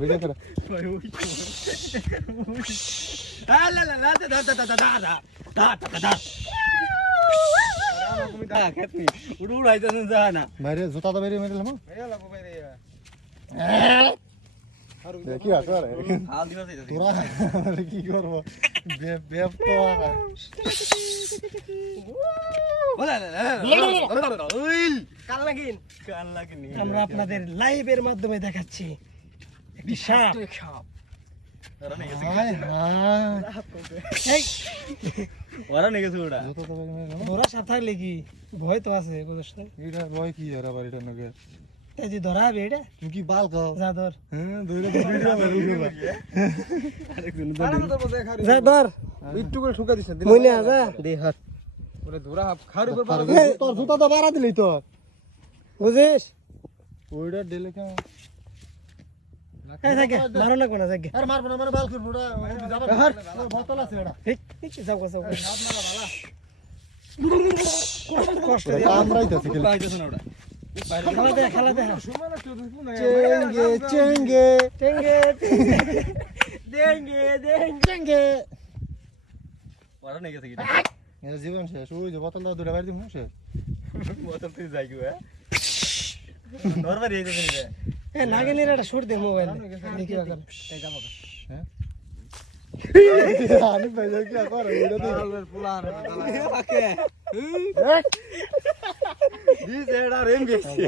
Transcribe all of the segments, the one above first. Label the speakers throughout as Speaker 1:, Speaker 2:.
Speaker 1: Video করে বাইরে জুতা তো বেরিয়ে মেরে কি আছে আরে? তোরা আরে কি করব।
Speaker 2: আমরা আপনাদের লাইভের মাধ্যমে দেখাচ্ছি। একটি সাপ
Speaker 1: হায় হায়।
Speaker 3: ওরা নিয়ে গেছে
Speaker 2: সাপ থাকলে কি ভয় তো আছে
Speaker 1: এটা ভয় কি আর আবার এটা নগে
Speaker 2: এই যে ধরা হবে এটা?
Speaker 1: তুমি কি বাল খাও?
Speaker 2: যা ধর।
Speaker 1: হ্যাঁ দৌড়ে তো ভিডিও মেরে উঠবা
Speaker 2: যা ধর।
Speaker 4: একটু করে ঠুকা দিছে
Speaker 2: আজা দে হাত।
Speaker 4: ওরে ধরা খার উপর
Speaker 1: তোর জুতা তো বাড়া দিলি তো।
Speaker 2: বুঝিস?
Speaker 1: ওইটা কেন
Speaker 2: এই থাকে মারো না কোনা জাগে
Speaker 1: আরে মারবো না মানে বাল করব ওটা বোতল আছে এটা
Speaker 2: এই এই যাও যাও কষ্ট দিয়ে
Speaker 1: কামড়াইতেছে
Speaker 3: না ওটা।
Speaker 2: খেলা দে খেলা দে
Speaker 1: চেঙ্গে চেঙ্গে।
Speaker 2: দেঙ্গে দেঙ্গে।
Speaker 3: ওরা নিয়ে গেছে কি
Speaker 1: জীবন শেষ। ওই যে বোতলটা দুটা বাইরে দিমু শেষ।
Speaker 3: বোতল তুই যাই কি হ্যাঁ? নরমাল এই
Speaker 2: এ নাগিনীর একটা শুট দে মোবাইল দেখি আকার
Speaker 1: আনি ভাই কি করে ওইটা তো
Speaker 3: দিস এডা রেম গেছে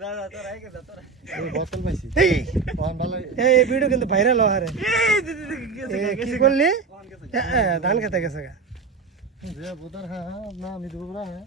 Speaker 3: যা যা তোরা আই গেছে তোরা
Speaker 1: ওই বোতল পাইছি। ওখান ভালো
Speaker 2: এই ভিডিও কিন্তু ভাইরাল হওয়ারে কি করলি? ধান খেতে গেছে গা।
Speaker 1: যে বুদার হ্যাঁ না আমি দেবো হ্যাঁ